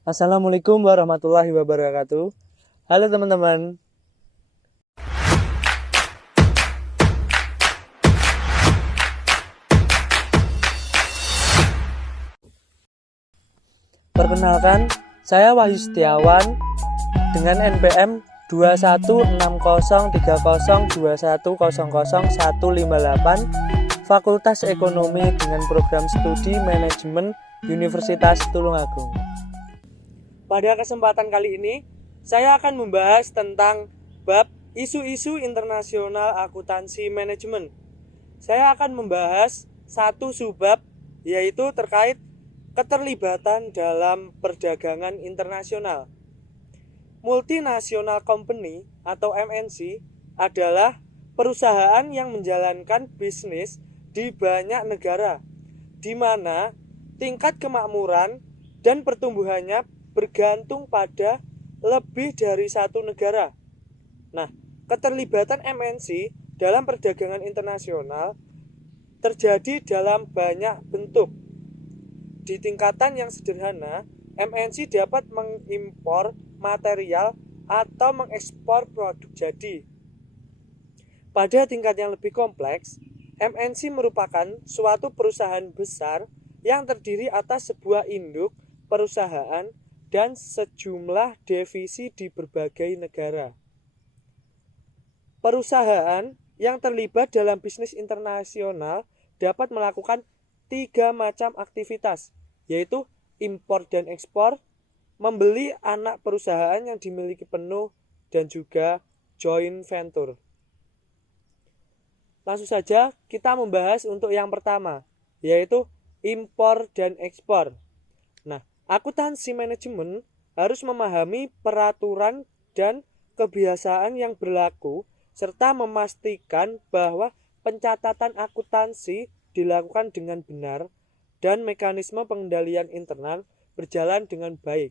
Assalamualaikum warahmatullahi wabarakatuh. Halo teman-teman. Perkenalkan, saya Wahyu Setiawan dengan NPM 2160302100158 Fakultas Ekonomi dengan program studi Manajemen Universitas Tulungagung. Pada kesempatan kali ini, saya akan membahas tentang bab isu-isu internasional akuntansi manajemen. Saya akan membahas satu subbab, yaitu terkait keterlibatan dalam perdagangan internasional. Multinational Company atau MNC adalah perusahaan yang menjalankan bisnis di banyak negara, di mana tingkat kemakmuran dan pertumbuhannya bergantung pada lebih dari satu negara. Nah, keterlibatan MNC dalam perdagangan internasional terjadi dalam banyak bentuk. Di tingkatan yang sederhana, MNC dapat mengimpor material atau mengekspor produk jadi. Pada tingkat yang lebih kompleks, MNC merupakan suatu perusahaan besar yang terdiri atas sebuah induk perusahaan dan sejumlah divisi di berbagai negara. Perusahaan yang terlibat dalam bisnis internasional dapat melakukan 3 macam aktivitas, yaitu impor dan ekspor, membeli anak perusahaan yang dimiliki penuh, dan juga joint venture. Langsung saja kita membahas untuk yang pertama, yaitu impor dan ekspor. Nah, akuntansi manajemen harus memahami peraturan dan kebiasaan yang berlaku serta memastikan bahwa pencatatan akuntansi dilakukan dengan benar dan mekanisme pengendalian internal berjalan dengan baik.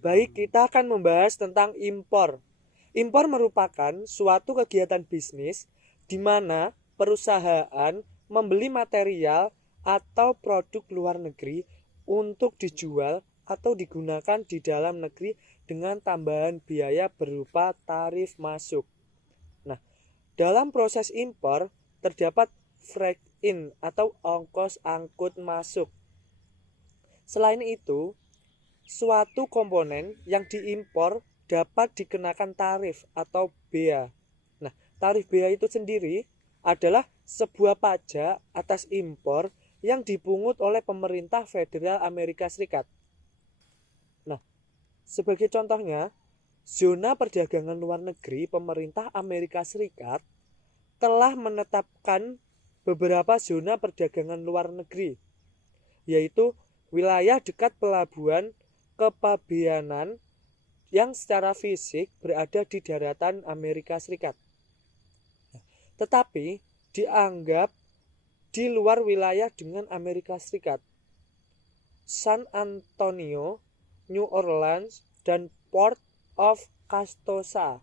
Baik, kita akan membahas tentang impor. Impor merupakan suatu kegiatan bisnis di mana perusahaan membeli material atau produk luar negeri untuk dijual atau digunakan di dalam negeri dengan tambahan biaya berupa tarif masuk. Nah, dalam proses impor terdapat freight in atau ongkos angkut masuk. Selain itu, suatu komponen yang diimpor dapat dikenakan tarif atau bea. Nah, tarif bea itu sendiri adalah sebuah pajak atas impor yang dipungut oleh pemerintah federal Amerika Serikat. Nah, sebagai contohnya, zona perdagangan luar negeri pemerintah Amerika Serikat telah menetapkan beberapa zona perdagangan luar negeri, yaitu wilayah dekat pelabuhan kepabeanan yang secara fisik berada di daratan Amerika Serikat, tetapi dianggap di luar wilayah dengan Amerika Serikat. San Antonio, New Orleans, dan Port of Custosa.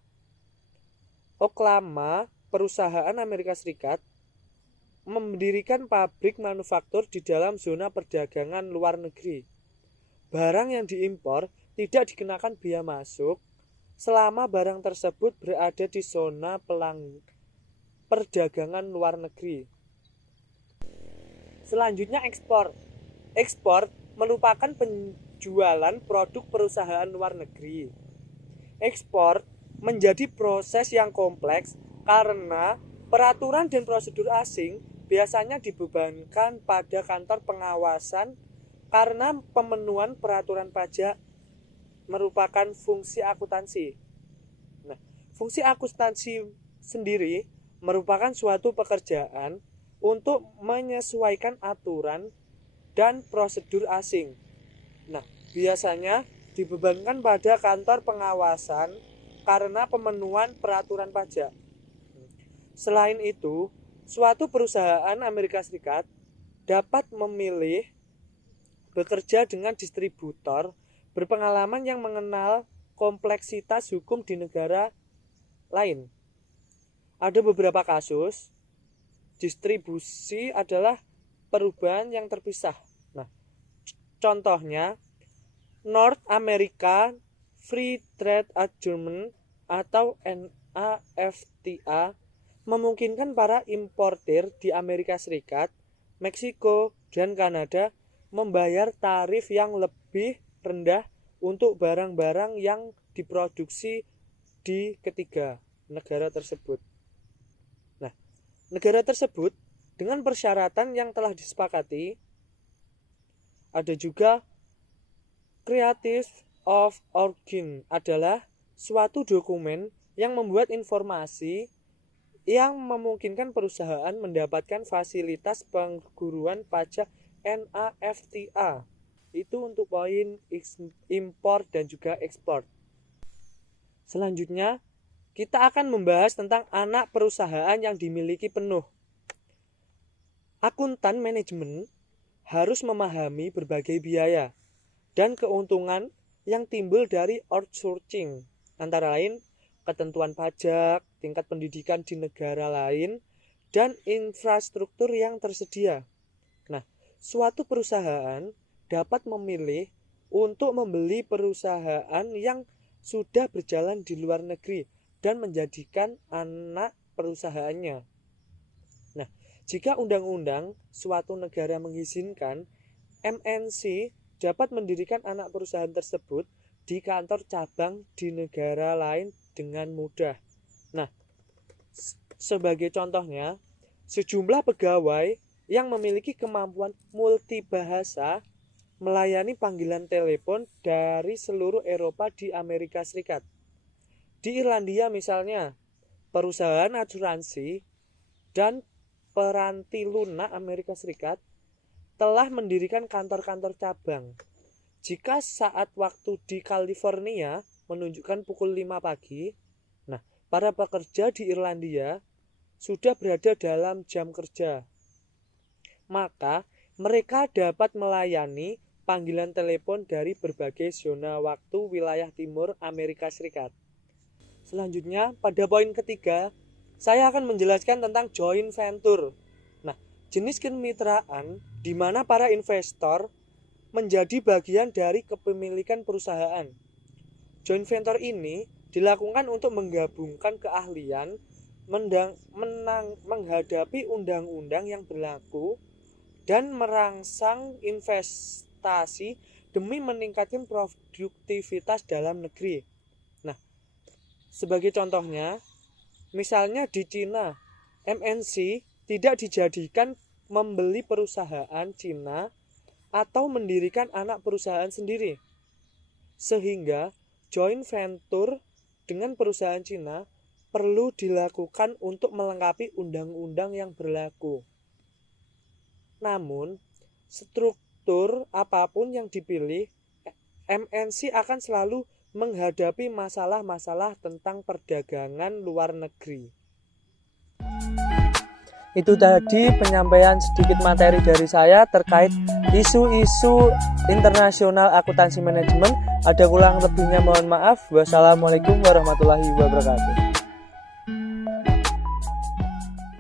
Oklahoma, perusahaan Amerika Serikat, mendirikan pabrik manufaktur di dalam zona perdagangan luar negeri. Barang yang diimpor tidak dikenakan bea masuk selama barang tersebut berada di zona perdagangan luar negeri. Selanjutnya ekspor. Ekspor merupakan penjualan produk perusahaan luar negeri. Ekspor menjadi proses yang kompleks karena peraturan dan prosedur asing biasanya dibebankan pada kantor pengawasan karena pemenuhan peraturan pajak merupakan fungsi akuntansi. Nah, fungsi akuntansi sendiri merupakan suatu pekerjaan untuk menyesuaikan aturan dan prosedur asing. Nah, biasanya dibebankan pada kantor pengawasan karena pemenuhan peraturan pajak. Selain itu, suatu perusahaan Amerika Serikat dapat memilih bekerja dengan distributor berpengalaman yang mengenal kompleksitas hukum di negara lain. Ada beberapa kasus distribusi adalah perubahan yang terpisah. Nah, Contohnya, North America Free Trade Agreement atau NAFTA memungkinkan para importir di Amerika Serikat, Meksiko, dan Kanada membayar tarif yang lebih rendah untuk barang-barang yang diproduksi di ketiga negara tersebut. Nah, negara tersebut dengan persyaratan yang telah disepakati. Ada juga Creative of Origin adalah suatu dokumen yang membuat informasi yang memungkinkan perusahaan mendapatkan fasilitas pengguruan pajak NAFTA. Itu untuk poin impor dan juga ekspor. Selanjutnya, kita akan membahas tentang anak perusahaan yang dimiliki penuh. Akuntan manajemen harus memahami berbagai biaya dan keuntungan yang timbul dari outsourcing, antara lain ketentuan pajak, tingkat pendidikan di negara lain, dan infrastruktur yang tersedia. Nah, suatu perusahaan dapat memilih untuk membeli perusahaan yang sudah berjalan di luar negeri dan menjadikan anak perusahaannya. Nah, jika undang-undang suatu negara mengizinkan, MNC dapat mendirikan anak perusahaan tersebut di kantor cabang di negara lain dengan mudah. Nah, sebagai contohnya, sejumlah pegawai yang memiliki kemampuan multibahasa melayani panggilan telepon dari seluruh Eropa di Amerika Serikat. Di Irlandia misalnya, perusahaan asuransi dan peranti lunak Amerika Serikat telah mendirikan kantor-kantor cabang. Jika saat waktu di California menunjukkan pukul 5 pagi, nah, para pekerja di Irlandia sudah berada dalam jam kerja. Maka mereka dapat melayani panggilan telepon dari berbagai zona waktu wilayah timur Amerika Serikat. Selanjutnya, pada poin ketiga, saya akan menjelaskan tentang joint venture. Nah, jenis kemitraan di mana para investor menjadi bagian dari kepemilikan perusahaan. Joint venture ini dilakukan untuk menggabungkan keahlian menghadapi undang-undang yang berlaku dan merangsang investasi demi meningkatkan produktivitas dalam negeri. Nah, sebagai contohnya, misalnya di Cina, MNC tidak dijadikan membeli perusahaan Cina atau mendirikan anak perusahaan sendiri. Sehingga joint venture dengan perusahaan Cina perlu dilakukan untuk melengkapi undang-undang yang berlaku. Namun, struktur apapun yang dipilih, MNC akan selalu menghadapi masalah-masalah tentang perdagangan luar negeri. Itu tadi penyampaian sedikit materi dari saya terkait isu-isu internasional akuntansi manajemen. Ada kurang lebihnya mohon maaf. Wassalamualaikum warahmatullahi wabarakatuh.